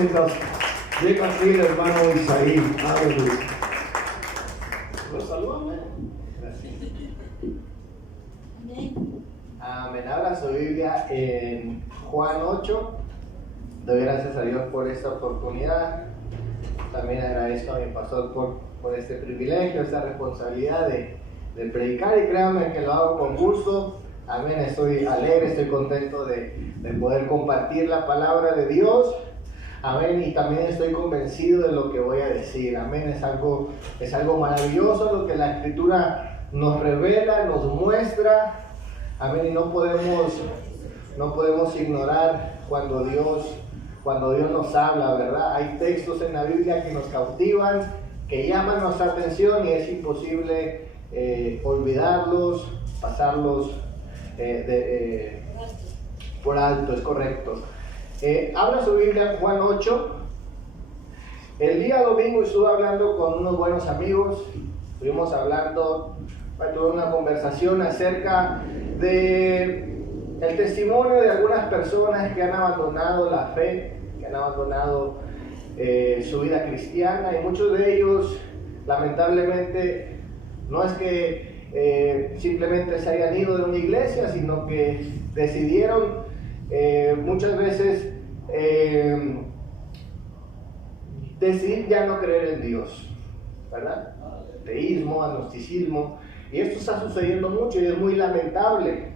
mientras llega aquí el hermano Isaí. Aleluya. ¿Lo saludan? Gracias. Amén. Abra su Biblia en Juan 8. Doy gracias a Dios por esta oportunidad. También agradezco a mi pastor por este privilegio, esta responsabilidad de predicar, y créanme que lo hago con gusto. Amén. Estoy alegre, estoy contento de poder compartir la palabra de Dios. Amén. Y también estoy convencido de lo que voy a decir. Amén. Es algo maravilloso lo que la Escritura nos revela, nos muestra. Amén. Y no podemos ignorar cuando Dios nos habla, ¿verdad? Hay textos en la Biblia que nos cautivan, que llaman nuestra atención, y es imposible olvidarlos, pasarlos por alto, es correcto. Abra su Biblia en Juan 8. El día domingo estuve hablando con unos buenos amigos. Estuvimos hablando, tuve una conversación acerca de el testimonio de algunas personas que han abandonado la fe, que han abandonado su vida cristiana, y muchos de ellos, lamentablemente, no es que simplemente se hayan ido de una iglesia, sino que decidieron muchas veces decidir ya no creer en Dios, ¿verdad? Teísmo, agnosticismo, y esto está sucediendo mucho y es muy lamentable.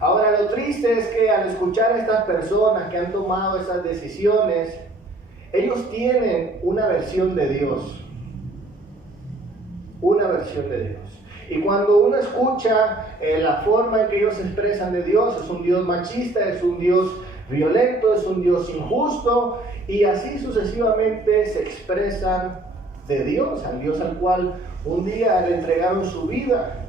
Ahora, lo triste es que al escuchar a estas personas que han tomado esas decisiones, ellos tienen una versión de Dios. Una versión de Dios. Y cuando uno escucha la forma en que ellos se expresan de Dios, es un Dios machista, es un Dios violento, es un Dios injusto, y así sucesivamente se expresan de Dios, al Dios al cual un día le entregaron su vida.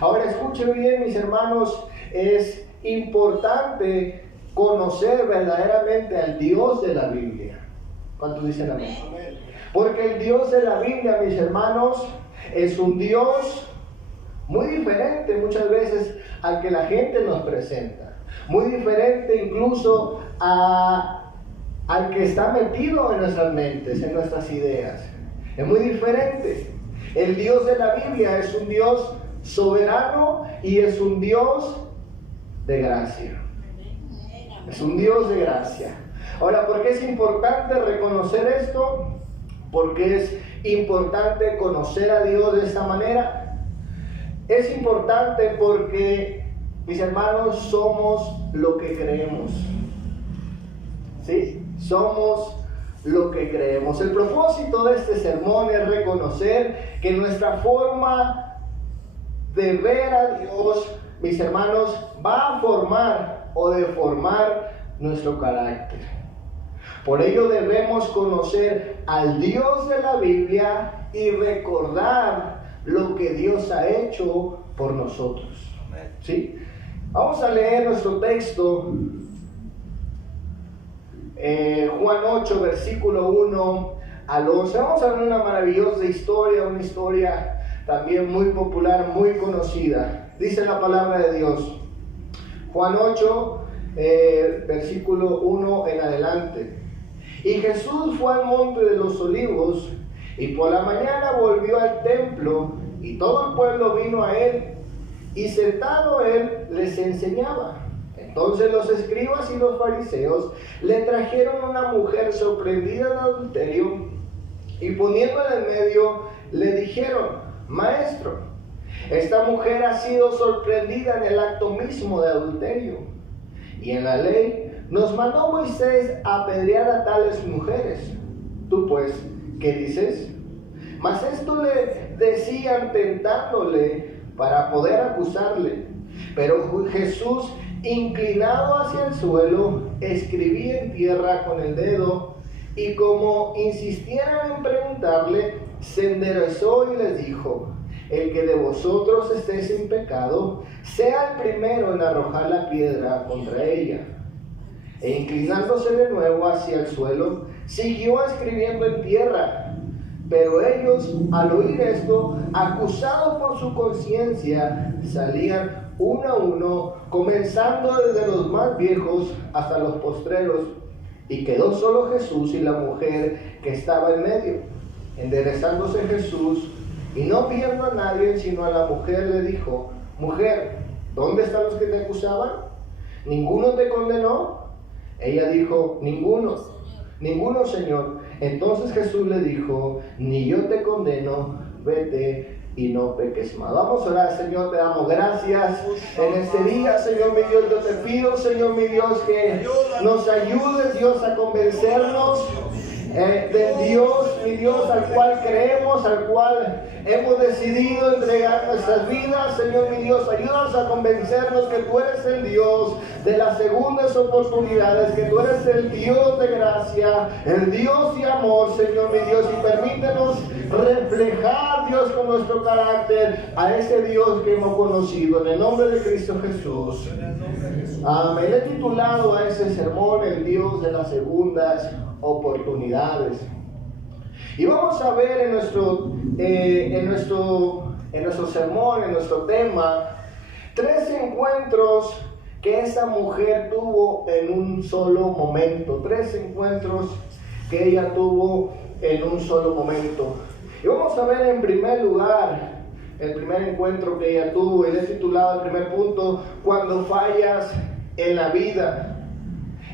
Ahora, escuchen bien, mis hermanos, es importante conocer verdaderamente al Dios de la Biblia. ¿Cuántos dicen amén? Porque el Dios de la Biblia, mis hermanos, es un Dios muy diferente muchas veces al que la gente nos presenta. Muy diferente incluso al que está metido en nuestras mentes, en nuestras ideas. Es muy diferente. El Dios de la Biblia es un Dios soberano y es un Dios de gracia. Es un Dios de gracia. Ahora, ¿por qué es importante reconocer esto? Porque es importante conocer a Dios de esta manera. Es importante porque, mis hermanos, somos lo que creemos. ¿Sí? Somos lo que creemos. El propósito de este sermón es reconocer que nuestra forma de ver a Dios, mis hermanos, va a formar o deformar nuestro carácter. Por ello debemos conocer al Dios de la Biblia y recordar lo que Dios ha hecho por nosotros. ¿Sí? Vamos a leer nuestro texto, Juan 8, versículo 1 al 11. Vamos a ver una maravillosa historia, una historia también muy popular, muy conocida. Dice la palabra de Dios, Juan 8, versículo 1 en adelante. Y Jesús fue al monte de los olivos, y por la mañana volvió al templo, y todo el pueblo vino a él, y sentado él les enseñaba. Entonces los escribas y los fariseos le trajeron una mujer sorprendida en adulterio, y poniéndola en medio le dijeron: Maestro, esta mujer ha sido sorprendida en el acto mismo de adulterio, y en la ley nos mandó Moisés a apedrear a tales mujeres. Tú pues, ¿qué dices? Mas esto le decían tentándole para poder acusarle. Pero Jesús, inclinado hacia el suelo, escribía en tierra con el dedo, y como insistieran en preguntarle, se enderezó y les dijo: El que de vosotros esté sin pecado, sea el primero en arrojar la piedra contra ella. E inclinándose de nuevo hacia el suelo, siguió escribiendo en tierra. Pero ellos, al oír esto, acusados por su conciencia, salían uno a uno, comenzando desde los más viejos hasta los postreros. y quedó solo Jesús y la mujer que estaba en medio. Enderezándose Jesús y no viendo a nadie sino a la mujer, le dijo: mujer, ¿dónde están los que te acusaban? ¿Ninguno te condenó? Ella dijo: ninguno, Señor. Entonces Jesús le dijo: ni yo te condeno, vete y no peques más. Vamos a orar. Señor, te damos gracias en este día, Señor mi Dios. Yo te pido, Señor mi Dios, que nos ayudes, Dios, a convencernos del Dios, mi Dios, al cual creemos, al cual hemos decidido entregar nuestras vidas. Señor mi Dios, ayúdanos a convencernos que tú eres el Dios de las segundas oportunidades, que tú eres el Dios de gracia, el Dios de amor, Señor mi Dios, y permítenos reflejar, Dios, con nuestro carácter a ese Dios que hemos conocido, en el nombre de Cristo Jesús. Amén. He titulado a ese sermón: el Dios de las segundas oportunidades. Y vamos a ver en nuestro sermón, en nuestro tema, 3 encuentros que esa mujer tuvo en un solo momento. 3 encuentros que ella tuvo en un solo momento. Y vamos a ver en primer lugar el primer encuentro que ella tuvo, y le he titulado el primer punto: cuando fallas en la vida.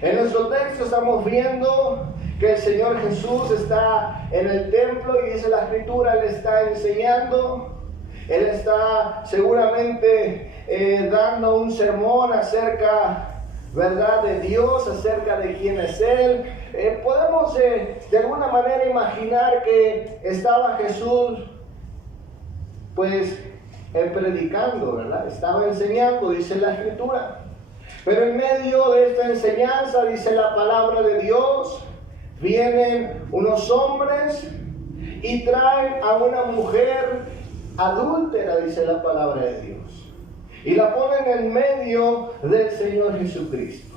En nuestro texto estamos viendo que el Señor Jesús está en el templo y dice la Escritura, le está enseñando. Él está seguramente dando un sermón acerca, ¿verdad?, de Dios, acerca de quién es Él. Podemos de alguna manera imaginar que estaba Jesús pues predicando, ¿verdad? Estaba enseñando, dice la Escritura. Pero en medio de esta enseñanza, dice la palabra de Dios, vienen unos hombres y traen a una mujer adúltera, dice la palabra de Dios, y la ponen en medio del Señor Jesucristo.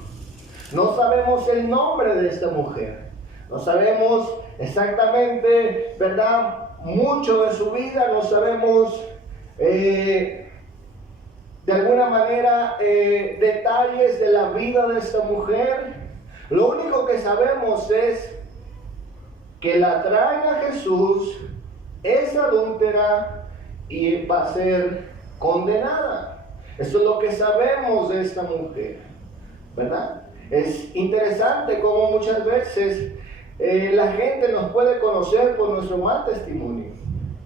No sabemos el nombre de esta mujer, no sabemos exactamente, ¿verdad?, mucho de su vida, no sabemos de alguna manera detalles de la vida de esta mujer. Lo único que sabemos es que la traen a Jesús, es adúltera y va a ser condenada. Eso es lo que sabemos de esta mujer, ¿verdad? Es interesante cómo muchas veces la gente nos puede conocer por nuestro mal testimonio,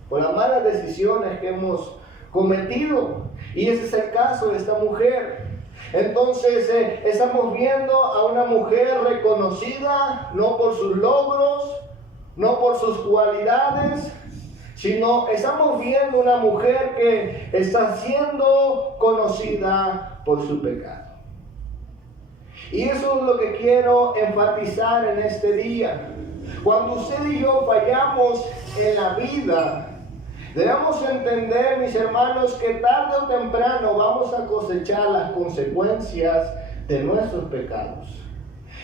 por las malas decisiones que hemos cometido. Y ese es el caso de esta mujer. Entonces estamos viendo a una mujer reconocida no por sus logros, no por sus cualidades, sino estamos viendo una mujer que está siendo conocida por su pecado. Y eso es lo que quiero enfatizar en este día. Cuando usted y yo fallamos en la vida, debemos entender, mis hermanos, que tarde o temprano vamos a cosechar las consecuencias de nuestros pecados.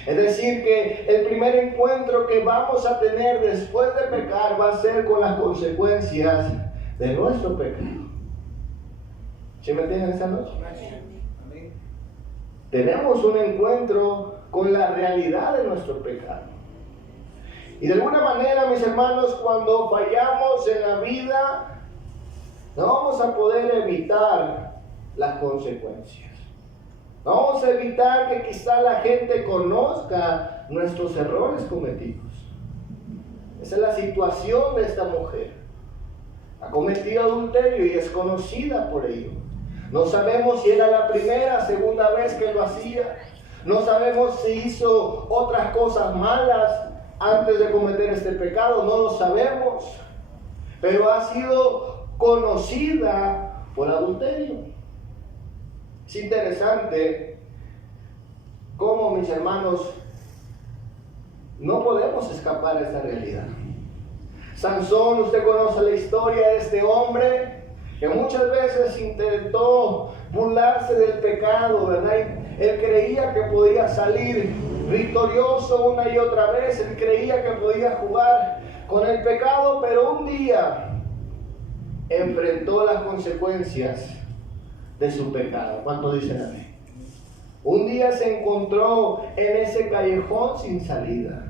Es decir, que el primer encuentro que vamos a tener después de pecar va a ser con las consecuencias de nuestro pecado. ¿Sí me entienden esta noche? Amén. Tenemos un encuentro con la realidad de nuestro pecado. Y de alguna manera, mis hermanos, cuando fallamos en la vida, no vamos a poder evitar las consecuencias. No vamos a evitar que quizá la gente conozca nuestros errores cometidos. Esa es la situación de esta mujer. Ha cometido adulterio y es conocida por ello. No sabemos si era la primera, segunda vez que lo hacía. No sabemos si hizo otras cosas malas antes de cometer este pecado, no lo sabemos, pero ha sido conocida por adulterio. Es interesante cómo, mis hermanos, no podemos escapar de esta realidad. Sansón, usted conoce la historia de este hombre que muchas veces intentó burlarse del pecado, ¿verdad? Él creía que podía salir victorioso una y otra vez, él creía que podía jugar con el pecado, pero un día enfrentó las consecuencias de su pecado. ¿Cuántos dicen amén? Un día día se encontró en ese callejón sin salida.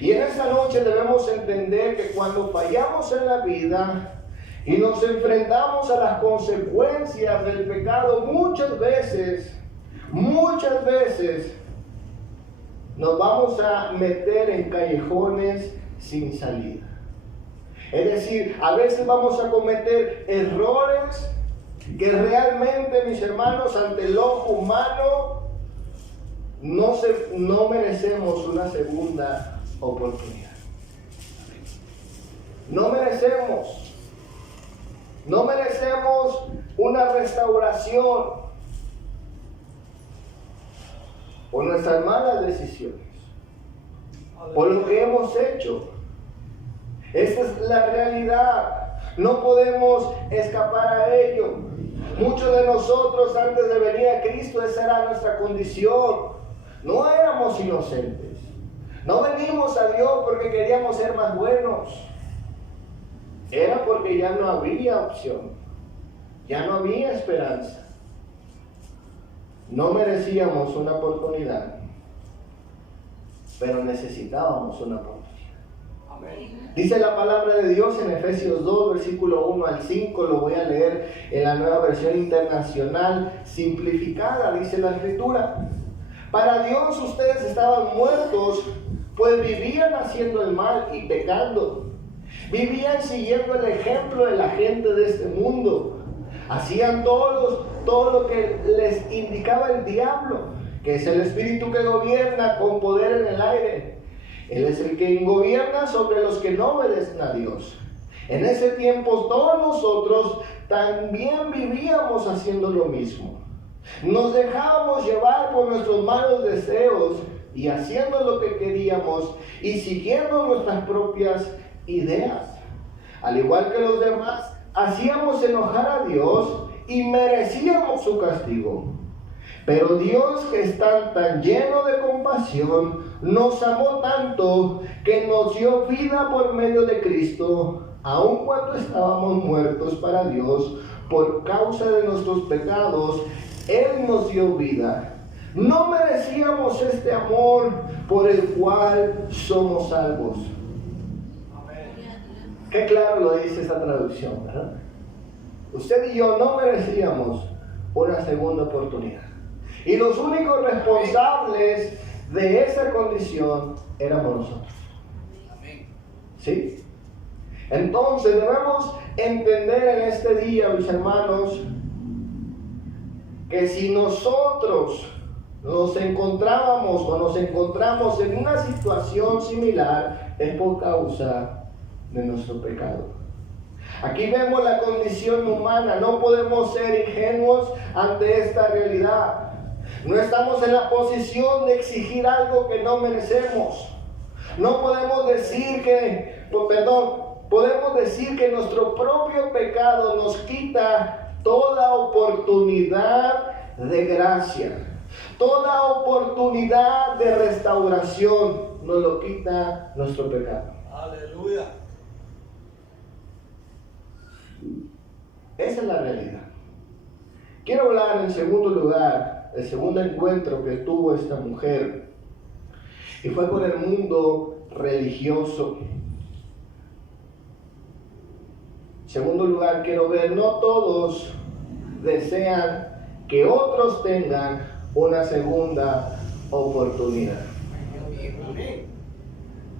Y en esta noche debemos entender que cuando fallamos en la vida y nos enfrentamos a las consecuencias del pecado, muchas veces nos vamos a meter en callejones sin salida. Es decir, a veces vamos a cometer errores que realmente, mis hermanos, ante el ojo humano, no merecemos una segunda oportunidad. No merecemos una restauración por nuestras malas decisiones, por lo que hemos hecho. Esa es la realidad. No podemos escapar a ello. Muchos de nosotros, antes de venir a Cristo, esa era nuestra condición. No éramos inocentes. No venimos a Dios porque queríamos ser más buenos. Era porque ya no había opción. Ya no había esperanza. No merecíamos una oportunidad, pero necesitábamos una oportunidad. Amén. Dice la palabra de Dios en Efesios 2, versículo 1 al 5, lo voy a leer en la Nueva Versión Internacional Simplificada. Dice la Escritura: para Dios ustedes estaban muertos, pues vivían haciendo el mal y pecando. Vivían siguiendo el ejemplo de la gente de este mundo. Hacían todo lo que les indicaba el diablo, que es el espíritu que gobierna con poder en el aire. Él es el que gobierna sobre los que no obedecen a Dios. En ese tiempo todos nosotros también vivíamos haciendo lo mismo. Nos dejábamos llevar por nuestros malos deseos y haciendo lo que queríamos y siguiendo nuestras propias ideas. Al igual que los demás, hacíamos enojar a Dios y merecíamos su castigo. Pero Dios, que está tan lleno de compasión, nos amó tanto que nos dio vida por medio de Cristo, aun cuando estábamos muertos para Dios por causa de nuestros pecados. Él nos dio vida. No merecíamos este amor por el cual somos salvos. Qué claro lo dice esa traducción, ¿verdad? Usted y yo no merecíamos una segunda oportunidad. Y los únicos responsables de esa condición éramos nosotros. ¿Sí? Entonces debemos entender en este día, mis hermanos, que si nosotros nos encontrábamos o nos encontramos en una situación similar, es por causa de nuestro pecado. Aquí vemos la condición humana. No podemos ser ingenuos ante esta realidad. No estamos en la posición de exigir algo que no merecemos. No podemos decir podemos decir que nuestro propio pecado nos quita toda oportunidad de gracia. Toda oportunidad de restauración nos lo quita nuestro pecado. Aleluya. Esa es la realidad. Quiero hablar en segundo lugar, el segundo encuentro que tuvo esta mujer, y fue con el mundo religioso. En segundo lugar, quiero ver, no todos desean que otros tengan una segunda oportunidad.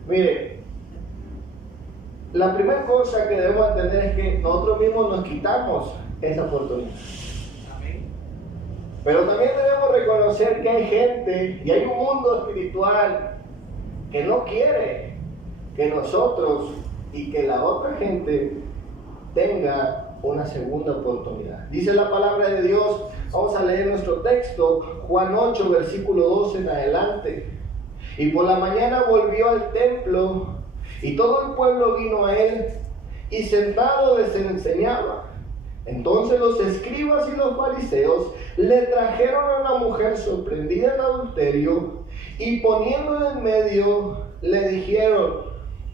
Mire, la primera cosa que debemos entender es que nosotros mismos nos quitamos esa oportunidad. Pero también debemos reconocer que hay gente y hay un mundo espiritual que no quiere que nosotros y que la otra gente tenga una segunda oportunidad. Dice la palabra de Dios, vamos a leer nuestro texto, Juan 8, versículo 12 en adelante. Y por la mañana volvió al templo, y todo el pueblo vino a él, y sentado les enseñaba. Entonces los escribas y los fariseos le trajeron a una mujer sorprendida en adulterio, y poniéndola en medio, le dijeron: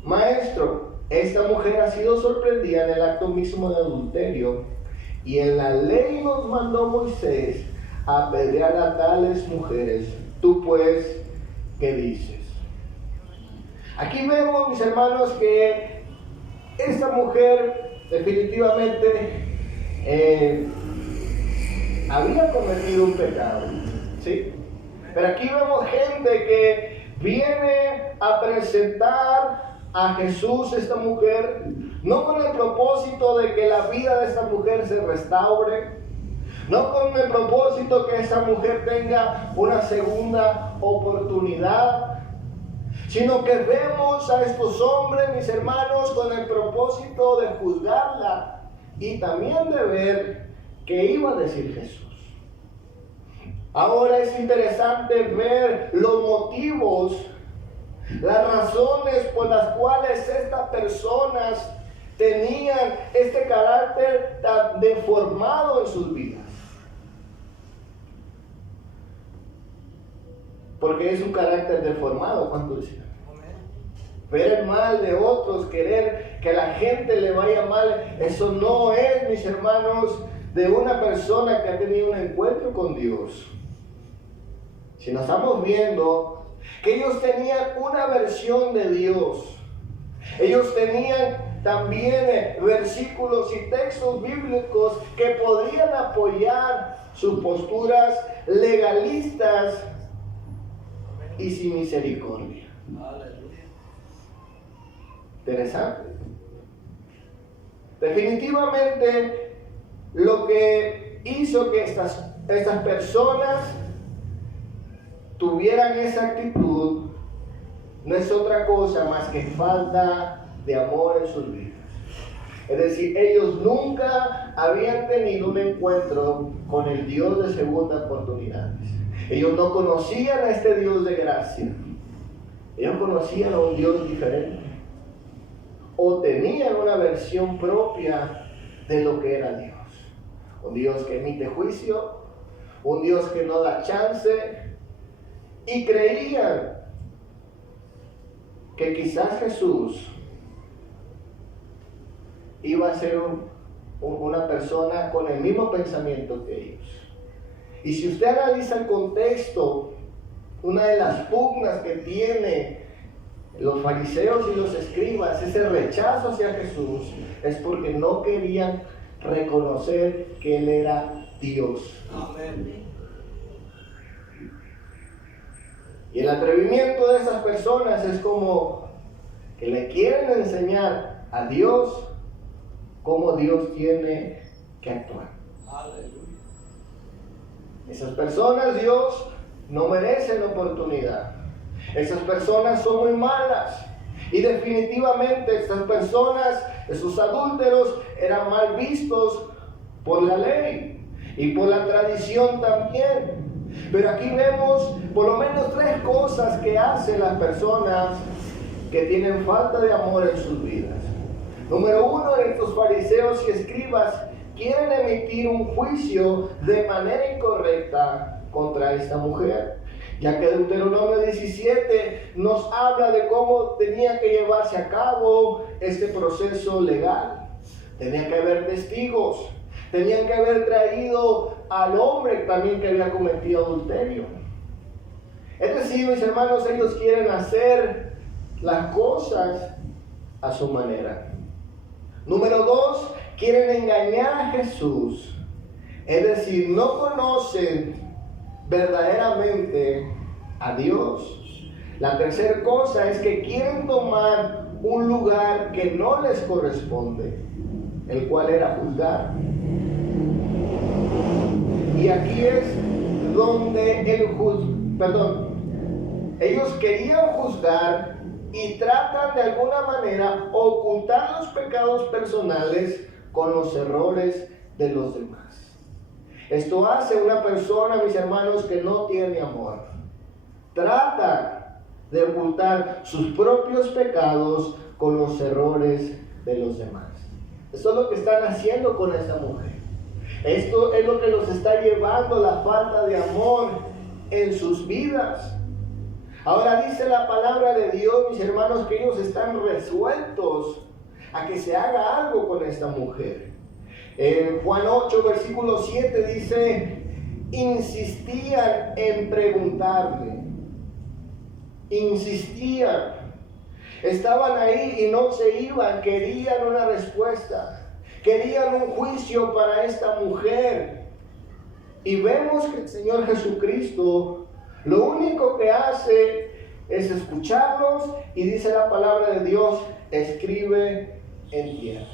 Maestro, esta mujer ha sido sorprendida en el acto mismo de adulterio, y en la ley nos mandó Moisés apedrear a tales mujeres. Tú pues, ¿qué dices? Aquí vemos, mis hermanos, que esta mujer definitivamente había cometido un pecado, ¿sí? Pero aquí vemos gente que viene a presentar a Jesús, esta mujer, no con el propósito de que la vida de esta mujer se restaure, no con el propósito que esa mujer tenga una segunda oportunidad, sino que vemos a estos hombres, mis hermanos, con el propósito de juzgarla y también de ver qué iba a decir Jesús. Ahora es interesante ver los motivos, las razones por las cuales estas personas tenían este carácter tan deformado en sus vidas. Porque es un carácter deformado, ¿cuánto dicen? Ver el mal de otros, querer que a la gente le vaya mal, eso no es, mis hermanos, de una persona que ha tenido un encuentro con Dios. Si nos estamos viendo que ellos tenían una versión de Dios, ellos tenían también versículos y textos bíblicos que podrían apoyar sus posturas legalistas y sin misericordia. Interesante. Definitivamente lo que hizo que estas personas tuvieran esa actitud no es otra cosa más que falta de amor en sus vidas. Es decir, ellos nunca habían tenido un encuentro con el Dios de segunda oportunidades. Ellos no conocían a este Dios de gracia. Ellos conocían a un Dios diferente. O tenían una versión propia de lo que era Dios. Un Dios que emite juicio, un Dios que no da chance, y creían que quizás Jesús iba a ser una persona con el mismo pensamiento que ellos. Y si usted analiza el contexto, una de las pugnas que tiene los fariseos y los escribas, ese rechazo hacia Jesús, es porque no querían reconocer que Él era Dios. Amén. Y el atrevimiento de esas personas es como que le quieren enseñar a Dios cómo Dios tiene que actuar. Aleluya. Esas personas, Dios no merecen oportunidad. Esas personas son muy malas. Y definitivamente estas personas, esos adúlteros, eran mal vistos por la ley y por la tradición también. Pero aquí vemos por lo menos 3 cosas que hacen las personas que tienen falta de amor en sus vidas. Número 1, estos fariseos y escribas quieren emitir un juicio de manera incorrecta contra esta mujer, ya que Deuteronomio 17 nos habla de cómo tenía que llevarse a cabo este proceso legal. Tenía que haber testigos, tenían que haber traído al hombre también que había cometido adulterio. Es decir, mis hermanos, ellos quieren hacer las cosas a su manera. Número 2, quieren engañar a Jesús. Es decir, no conocen verdaderamente a Dios. La tercera cosa es que quieren tomar un lugar que no les corresponde, el cual era juzgar. Y aquí es donde ellos querían juzgar y tratan de alguna manera ocultar los pecados personales con los errores de los demás. Esto hace una persona, mis hermanos, que no tiene amor. Trata de ocultar sus propios pecados con los errores de los demás. Esto es lo que están haciendo con esta mujer. Esto es lo que los está llevando a la falta de amor en sus vidas. Ahora dice la palabra de Dios, mis hermanos, que ellos están resueltos a que se haga algo con esta mujer. En Juan 8, versículo 7 dice: insistían en preguntarle. Insistían. Estaban ahí y no se iban, querían una respuesta. Querían un juicio para esta mujer. Y vemos que el Señor Jesucristo lo único que hace es escucharlos y dice la palabra de Dios, escribe en tierra.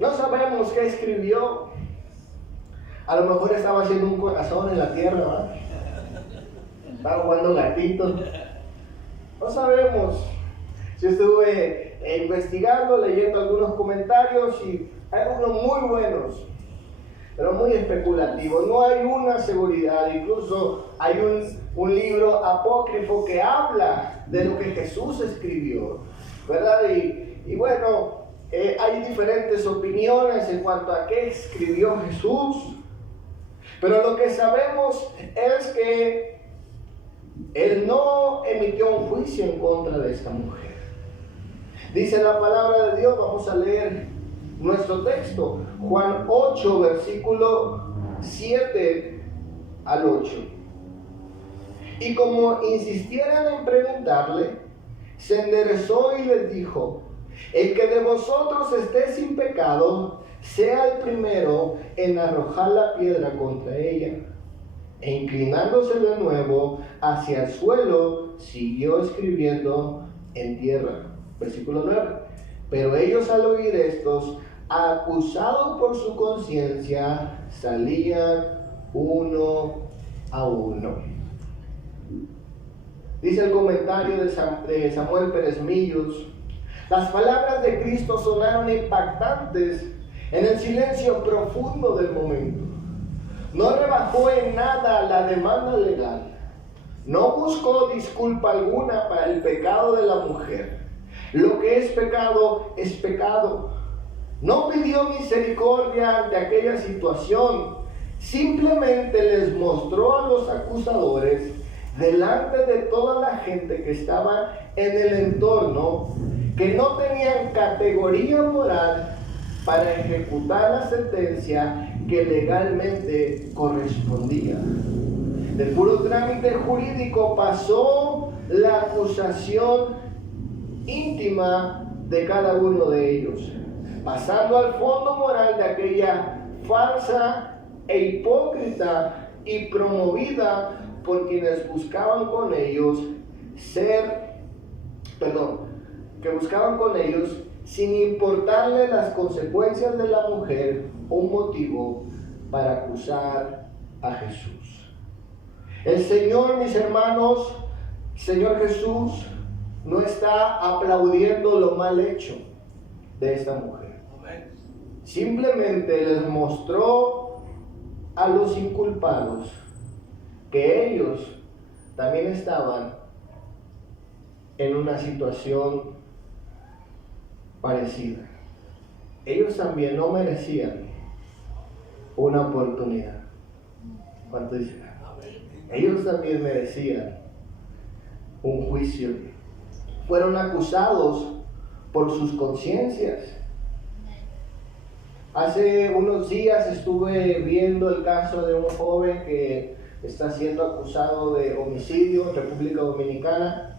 No sabemos qué escribió. A lo mejor estaba haciendo un corazón en la tierra, ¿verdad? Estaba jugando gatitos. No sabemos. Yo estuve investigando, leyendo algunos comentarios y hay algunos muy buenos, pero muy especulativos. No hay una seguridad. Incluso hay un libro apócrifo que habla de lo que Jesús escribió, ¿verdad? Y bueno, hay diferentes opiniones en cuanto a qué escribió Jesús, pero lo que sabemos es que Él no emitió un juicio en contra de esta mujer. Dice la palabra de Dios, vamos a leer nuestro texto, Juan 8, versículo 7 al 8. Y como insistieran en preguntarle, se enderezó y les dijo: el que de vosotros esté sin pecado, sea el primero en arrojar la piedra contra ella. E inclinándose de nuevo hacia el suelo, siguió escribiendo en tierra. Versículo 9. Pero ellos, al oír estos, acusados por su conciencia, salían uno a uno. Dice el comentario de Samuel Pérez Millos: las palabras de Cristo sonaron impactantes en el silencio profundo del momento. No rebajó en nada la demanda legal. No buscó disculpa alguna para el pecado de la mujer. Lo que es pecado es pecado. No pidió misericordia ante aquella situación. Simplemente les mostró a los acusadores, delante de toda la gente que estaba en el entorno, que no tenían categoría moral para ejecutar la sentencia que legalmente correspondía. Del puro trámite jurídico pasó la acusación íntima de cada uno de ellos, pasando al fondo moral de aquella falsa e hipócrita y promovida por quienes buscaban con ellos que buscaban con ellos, sin importarle las consecuencias de la mujer, un motivo para acusar a Jesús. El Señor, mis hermanos, Señor Jesús, no está aplaudiendo lo mal hecho de esta mujer. Simplemente les mostró a los inculpados que ellos también estaban en una situación parecida. Ellos también no merecían una oportunidad. ¿Cuánto dicen? Ellos también merecían un juicio. Fueron acusados por sus conciencias. Hace unos días estuve viendo el caso de un joven que está siendo acusado de homicidio en República Dominicana,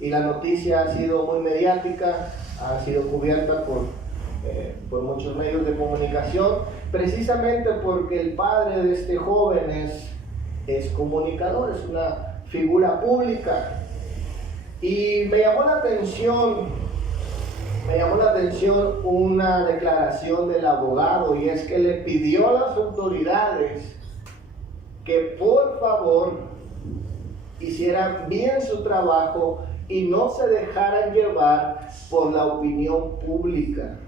y la noticia ha sido muy mediática, ha sido cubierta por muchos medios de comunicación, precisamente porque el padre de este joven es comunicador, es una figura pública. Y me llamó la atención una declaración del abogado, y es que le pidió a las autoridades que por favor hicieran bien su trabajo y no se dejaran llevar por la opinión pública.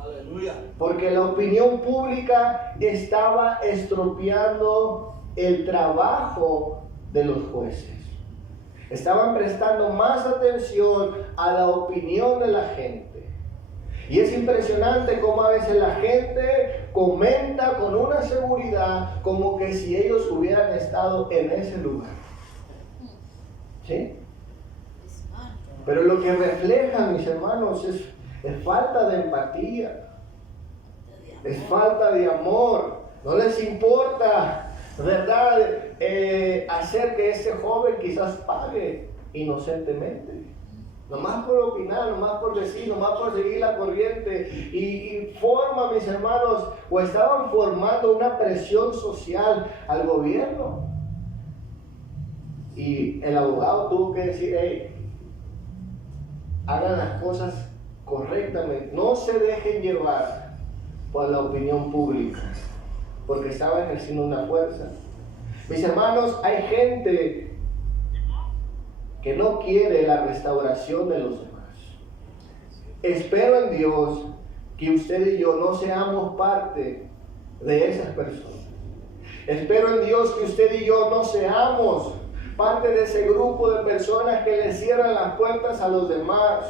Aleluya. Porque la opinión pública estaba estropeando el trabajo de los jueces. Estaban prestando más atención a la opinión de la gente. Y es impresionante cómo a veces la gente comenta con una seguridad como que si ellos hubieran estado en ese lugar. ¿Sí? Pero lo que refleja, mis hermanos, es falta de empatía, es falta de amor, No les importa, ¿verdad? Hacer que ese joven quizás pague inocentemente. Nomás por opinar, nomás por decir, nomás por seguir la corriente. Y forma, mis hermanos, o estaban formando una presión social al gobierno. Y el abogado tuvo que decir, hey, hagan las cosas correctamente. No se dejen llevar por la opinión pública, porque estaba ejerciendo una fuerza. Mis hermanos, hay gente que no quiere la restauración de los demás. Espero en Dios que usted y yo no seamos parte de esas personas. Espero en Dios que usted y yo no seamos parte de ese grupo de personas que le cierran las puertas a los demás.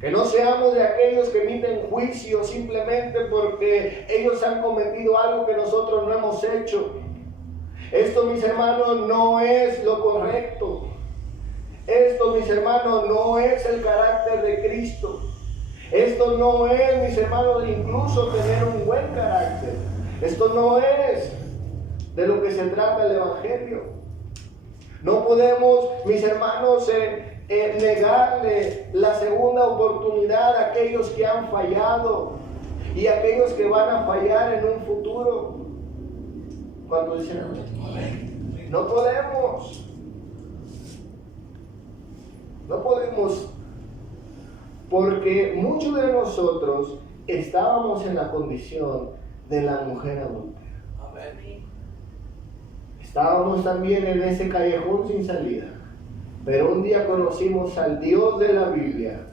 Que no seamos de aquellos que emiten juicio simplemente porque ellos han cometido algo que nosotros no hemos hecho. Esto, mis hermanos, no es lo correcto. Esto, mis hermanos, no es el carácter de Cristo. Esto no es, mis hermanos, incluso tener un buen carácter. Esto no es de lo que se trata el Evangelio. No podemos, mis hermanos, negarle la segunda oportunidad a aquellos que han fallado y a aquellos que van a fallar en un futuro. ¿Cuántos dicen amén? No podemos. No podemos, porque muchos de nosotros estábamos en la condición de la mujer adúltera. Amén. Estábamos también en ese callejón sin salida. Pero un día conocimos al Dios de la Biblia.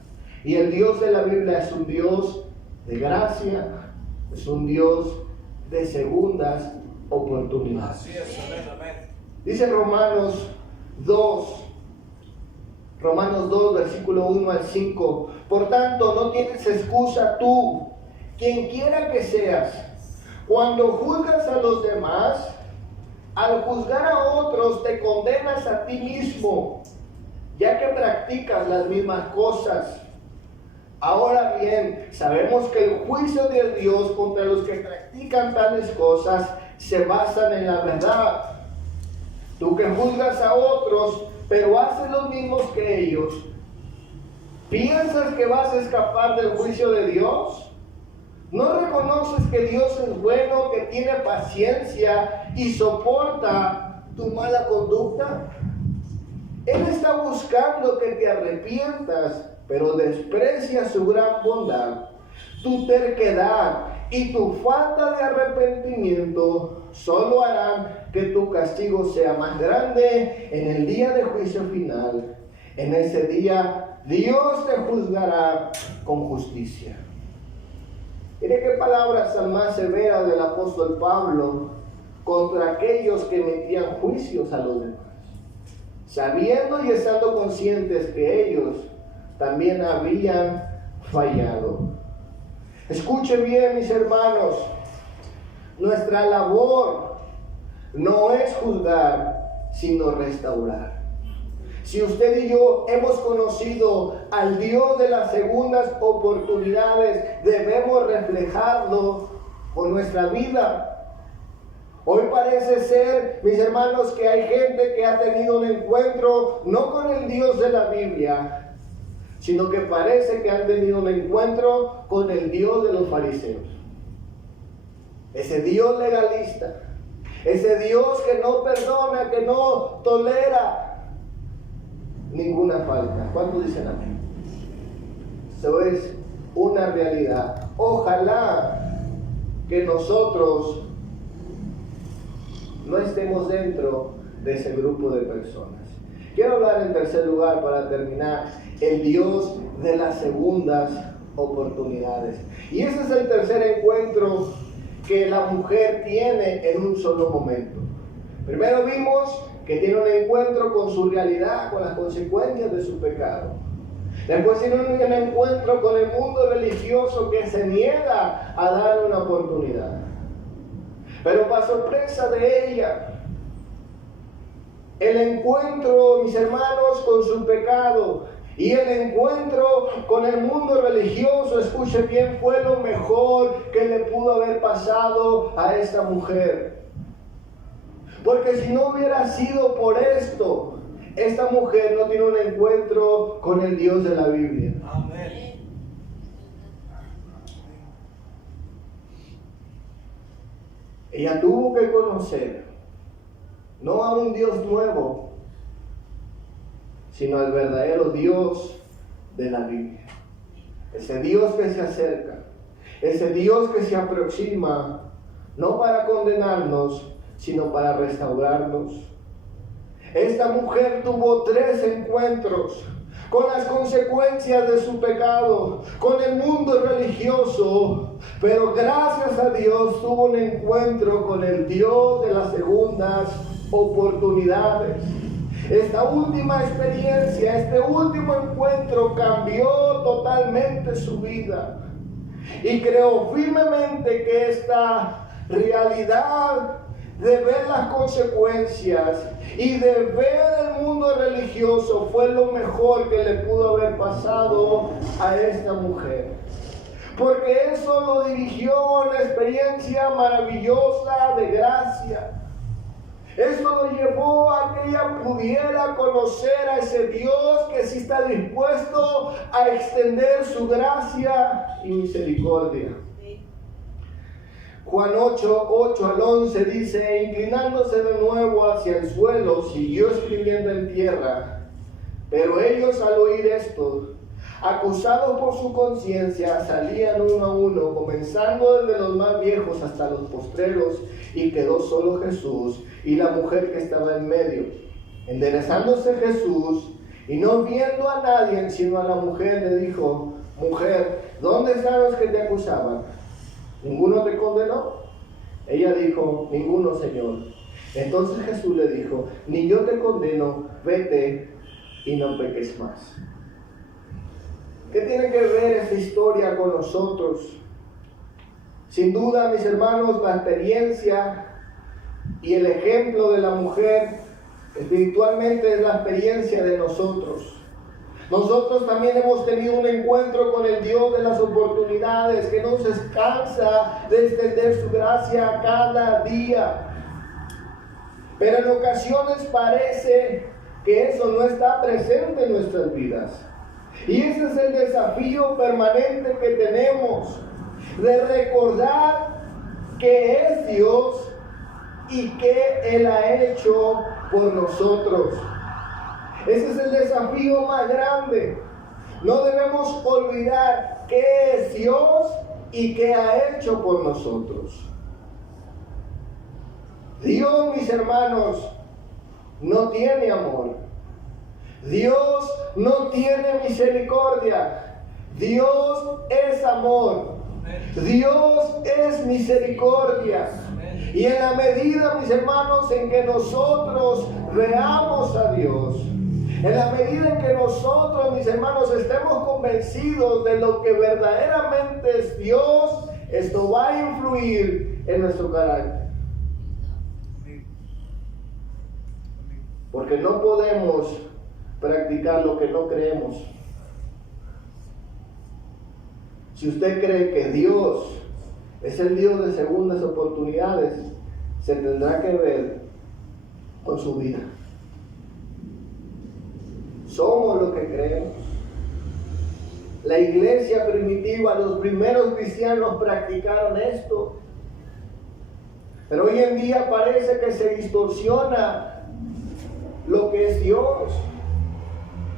Y el Dios de la Biblia es un Dios de gracia, es un Dios de segundas oportunidades. Así es, amén. Dice Romanos 2, versículo 1 al 5. Por tanto, no tienes excusa tú, quien quiera que seas, cuando juzgas a los demás. Al juzgar a otros te condenas a ti mismo, ya que practicas las mismas cosas. Ahora bien, sabemos que el juicio de Dios contra los que practican tales cosas se basan en la verdad. Tú que juzgas a otros, pero haces lo mismo que ellos, ¿piensas que vas a escapar del juicio de Dios? ¿No reconoces que Dios es bueno, que tiene paciencia y soporta tu mala conducta? Él está buscando que te arrepientas, pero desprecia su gran bondad. Tu terquedad y tu falta de arrepentimiento solo harán que tu castigo sea más grande en el día de juicio final. En ese día Dios te juzgará con justicia. Mire qué palabras tan más severas del apóstol Pablo contra aquellos que emitían juicios a los demás, sabiendo y estando conscientes que ellos también habían fallado. Escuche bien, mis hermanos, nuestra labor no es juzgar, sino restaurar. Si usted y yo hemos conocido al Dios de las segundas oportunidades, debemos reflejarlo con nuestra vida. Hoy parece ser, mis hermanos, que hay gente que ha tenido un encuentro no con el Dios de la Biblia, sino que parece que han tenido un encuentro con el Dios de los fariseos. Ese Dios legalista, ese Dios que no perdona, que no tolera ninguna falta. ¿Cuántos dicen amén? Eso es una realidad. Ojalá que nosotros no estemos dentro de ese grupo de personas. Quiero hablar en tercer lugar, para terminar, el Dios de las segundas oportunidades. Y ese es el tercer encuentro que la mujer tiene en un solo momento. Primero vimos que tiene un encuentro con su realidad, con las consecuencias de su pecado. Después tiene un encuentro con el mundo religioso que se niega a darle una oportunidad. Pero para sorpresa de ella, el encuentro, mis hermanos, con su pecado Y el encuentro con el mundo religioso, escuche bien, fue lo mejor que le pudo haber pasado a esta mujer. Porque si no hubiera sido por esto, esta mujer no tiene un encuentro con el Dios de la Biblia. Amén. Ella tuvo que conocer no a un Dios nuevo, sino al verdadero Dios de la Biblia. Ese Dios que se acerca, ese Dios que se aproxima, no para condenarnos, sino para restaurarnos. Esta mujer tuvo 3 encuentros con las consecuencias de su pecado, con el mundo religioso, pero gracias a Dios tuvo un encuentro con el Dios de las segundas oportunidades. Esta última experiencia, este último encuentro cambió totalmente su vida. Y creo firmemente que esta realidad de ver las consecuencias y de ver el mundo religioso fue lo mejor que le pudo haber pasado a esta mujer. Porque eso lo dirigió a una experiencia maravillosa de gracia. Eso lo llevó a que ella pudiera conocer a ese Dios que sí está dispuesto a extender su gracia y misericordia. Juan 8 al 11 dice: inclinándose de nuevo hacia el suelo, siguió escribiendo en tierra. Pero ellos, al oír esto, acusados por su conciencia, salían uno a uno, comenzando desde los más viejos hasta los postreros, y quedó solo Jesús y la mujer que estaba en medio. Enderezándose Jesús, y no viendo a nadie sino a la mujer, le dijo: mujer, ¿dónde están los que te acusaban? ¿Ninguno te condenó? Ella dijo: ninguno, Señor. Entonces Jesús le dijo: ni yo te condeno, vete y no peques más. ¿Qué tiene que ver esta historia con nosotros? Sin duda, mis hermanos, la experiencia y el ejemplo de la mujer espiritualmente es la experiencia de nosotros. Nosotros también hemos tenido un encuentro con el Dios de las oportunidades, que no se cansa de extender su gracia cada día. Pero en ocasiones parece que eso no está presente en nuestras vidas. Y ese es el desafío permanente que tenemos, de recordar que es Dios y que Él ha hecho por nosotros. Ese es el desafío más grande. No debemos olvidar qué es Dios y qué ha hecho por nosotros. Dios, mis hermanos, no tiene amor. Dios no tiene misericordia. Dios es amor. Dios es misericordia. Y en la medida, mis hermanos, en que nosotros veamos a Dios, en la medida en que nosotros, mis hermanos, estemos convencidos de lo que verdaderamente es Dios, esto va a influir en nuestro carácter. Porque no podemos practicar lo que no creemos. Si usted cree que Dios es el Dios de segundas oportunidades, se tendrá que ver con su vida. Somos lo que creemos. La iglesia primitiva, los primeros cristianos practicaron esto. Pero hoy en día parece que se distorsiona lo que es Dios.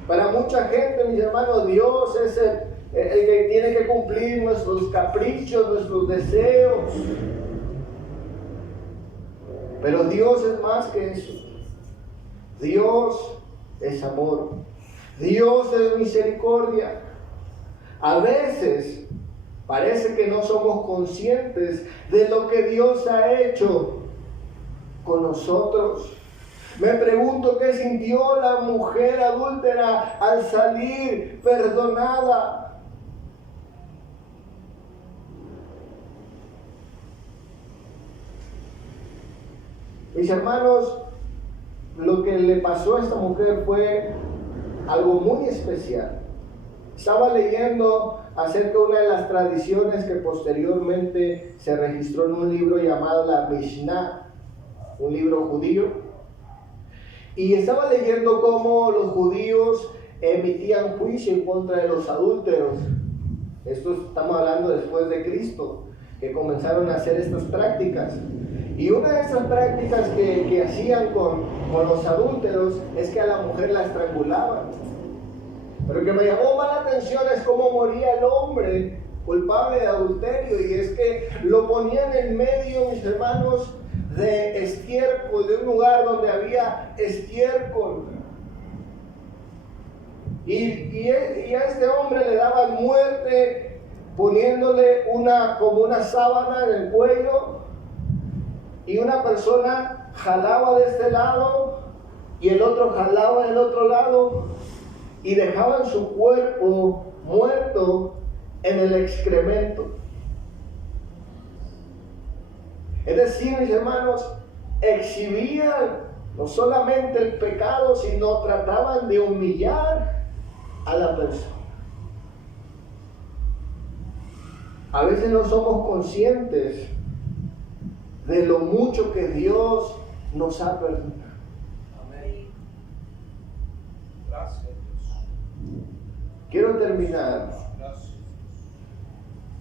Para mucha gente, mis hermanos, Dios es el que tiene que cumplir nuestros caprichos, nuestros deseos. Pero Dios es más que eso. Dios es amor. Dios es misericordia. A veces parece que no somos conscientes de lo que Dios ha hecho con nosotros. Me pregunto qué sintió la mujer adúltera al salir perdonada. Mis hermanos, lo que le pasó a esta mujer fue algo muy especial. Estaba leyendo acerca de una de las tradiciones que posteriormente se registró en un libro llamado la Mishnah, un libro judío, y estaba leyendo cómo los judíos emitían juicio en contra de los adúlteros. Esto estamos hablando después de Cristo, que comenzaron a hacer estas prácticas. Y una de esas prácticas que hacían con los adúlteros es que a la mujer la estrangulaban. Pero lo que me llamó más la atención es cómo moría el hombre culpable de adulterio, y es que lo ponían en medio, mis hermanos, de estiércol, de un lugar donde había estiércol. Y a este hombre le daban muerte poniéndole como una sábana en el cuello, y una persona jalaba de este lado y el otro jalaba del otro lado, y dejaban su cuerpo muerto en el excremento. Es decir, mis hermanos, exhibían no solamente el pecado, sino trataban de humillar a la persona. A veces no somos conscientes de lo mucho que Dios nos ha perdonado. Amén. Gracias, Dios. Quiero terminar Gracias.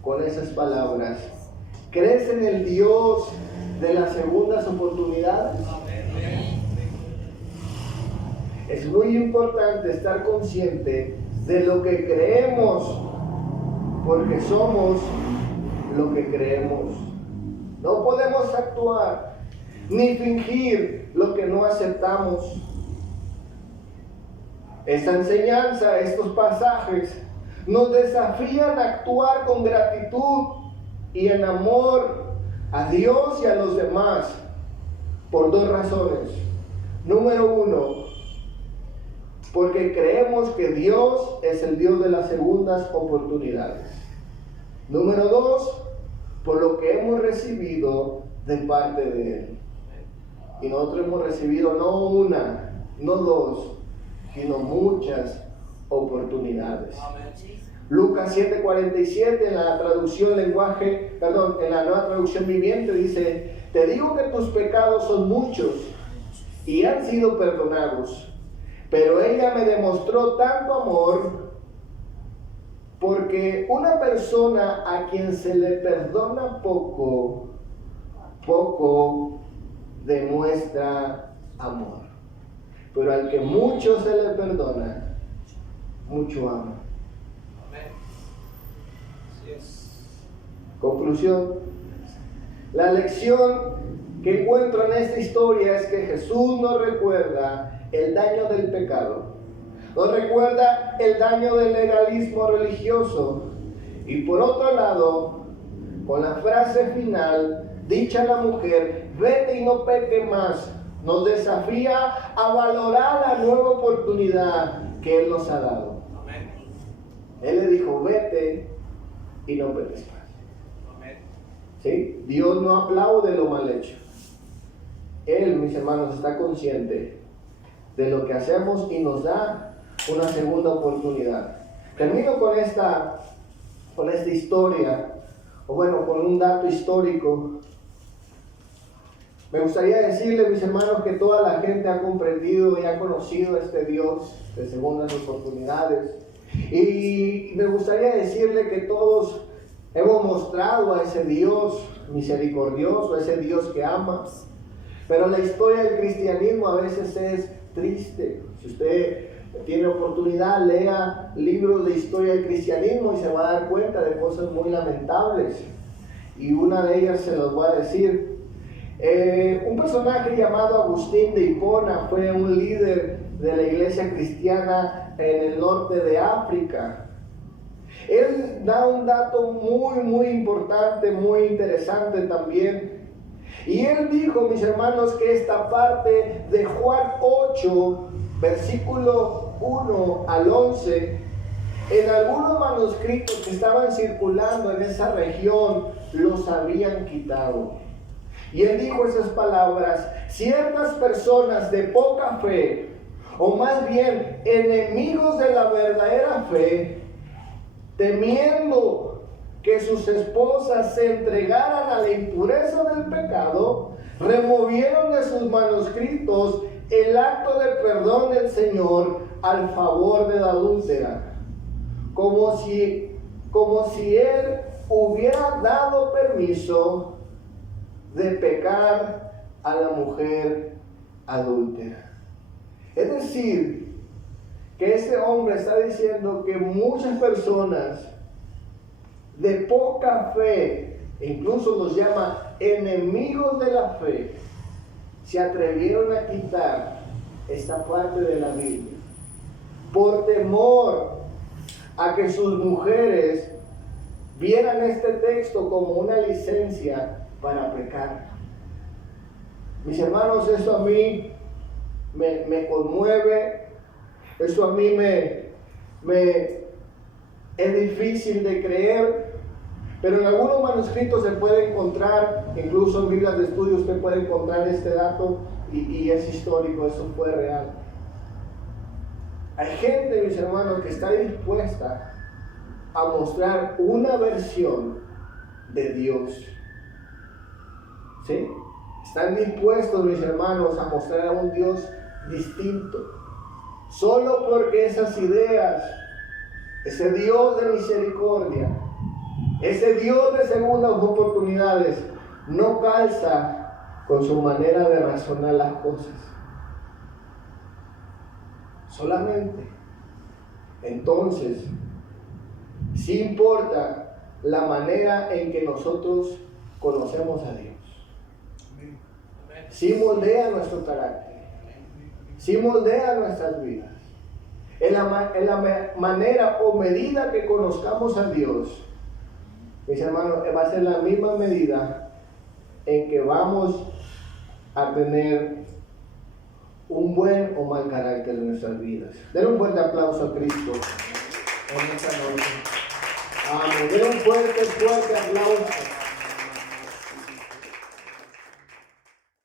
con esas palabras. ¿Crees en el Dios de las segundas oportunidades? Amén. Es muy importante estar consciente de lo que creemos, porque somos lo que creemos. No podemos actuar ni fingir lo que no aceptamos. Esta enseñanza, estos pasajes, nos desafían a actuar con gratitud y en amor a Dios y a los demás, por dos razones. Número uno, porque creemos que Dios es el Dios de las segundas oportunidades. Número dos, por lo que hemos recibido de parte de Él. Y nosotros hemos recibido no una, no dos, sino muchas oportunidades. Lucas 7:47 en la traducción en la nueva traducción viviente dice: te digo que tus pecados son muchos y han sido perdonados. Pero ella me demostró tanto amor, porque una persona a quien se le perdona poco demuestra amor. Pero al que mucho se le perdona, mucho ama. Amén. Así es. Conclusión. La lección que encuentro en esta historia es que Jesús nos recuerda el daño del pecado. Nos recuerda el daño del legalismo religioso. Y por otro lado, con la frase final dicha a la mujer: vete y no peque más, nos desafía a valorar la nueva oportunidad que Él nos ha dado. Amén. Él le dijo: vete y no peques más. Amén. ¿Sí? Dios no aplaude lo mal hecho. Él, mis hermanos, está consciente de lo que hacemos y nos da una segunda oportunidad. Termino con esta historia, o bueno, con un dato histórico. Me gustaría decirle, mis hermanos, que toda la gente ha comprendido y ha conocido a este Dios de segundas oportunidades. Y me gustaría decirle que todos hemos mostrado a ese Dios misericordioso, a ese Dios que ama. Pero la historia del cristianismo a veces es triste. Si usted tiene oportunidad, lea libros de historia del cristianismo y se va a dar cuenta de cosas muy lamentables. Y una de ellas se las voy a decir. Un personaje llamado Agustín de Hipona fue un líder de la iglesia cristiana en el norte de África. Él da un dato muy importante, muy interesante también. Y él dijo, mis hermanos, que esta parte de Juan 8, versículo 1 al 11, en algunos manuscritos que estaban circulando en esa región, los habían quitado. Y él dijo esas palabras: ciertas personas de poca fe o más bien enemigos de la verdadera fe, temiendo que sus esposas se entregaran a la impureza del pecado, removieron de sus manuscritos el acto de perdón del Señor al favor de la adúltera, como si Él hubiera dado permiso de pecar a la mujer adúltera. Es decir, que este hombre está diciendo que muchas personas de poca fe, incluso los llama enemigos de la fe, se atrevieron a quitar esta parte de la Biblia por temor a que sus mujeres vieran este texto como una licencia para pecar. Mis hermanos, eso a mí me conmueve, eso a mí es difícil de creer, pero en algunos manuscritos se puede encontrar, incluso en Biblias de estudio usted puede encontrar este dato y es histórico, eso fue real. Hay gente, mis hermanos, que está dispuesta a mostrar una versión de Dios. ¿Sí? Están dispuestos, mis hermanos, a mostrar a un Dios distinto. Solo porque esas ideas, ese Dios de misericordia, ese Dios de segundas oportunidades, no calza con su manera de razonar las cosas. Solamente entonces sí importa la manera en que nosotros conocemos a Dios. Sí moldea nuestro carácter, sí moldea nuestras vidas. En la manera o medida que conozcamos a Dios, mis hermanos, va a ser la misma medida en que vamos a tener un buen o mal carácter en nuestras vidas. Den un fuerte aplauso a Cristo en esta noche. Amén. Den un fuerte aplauso.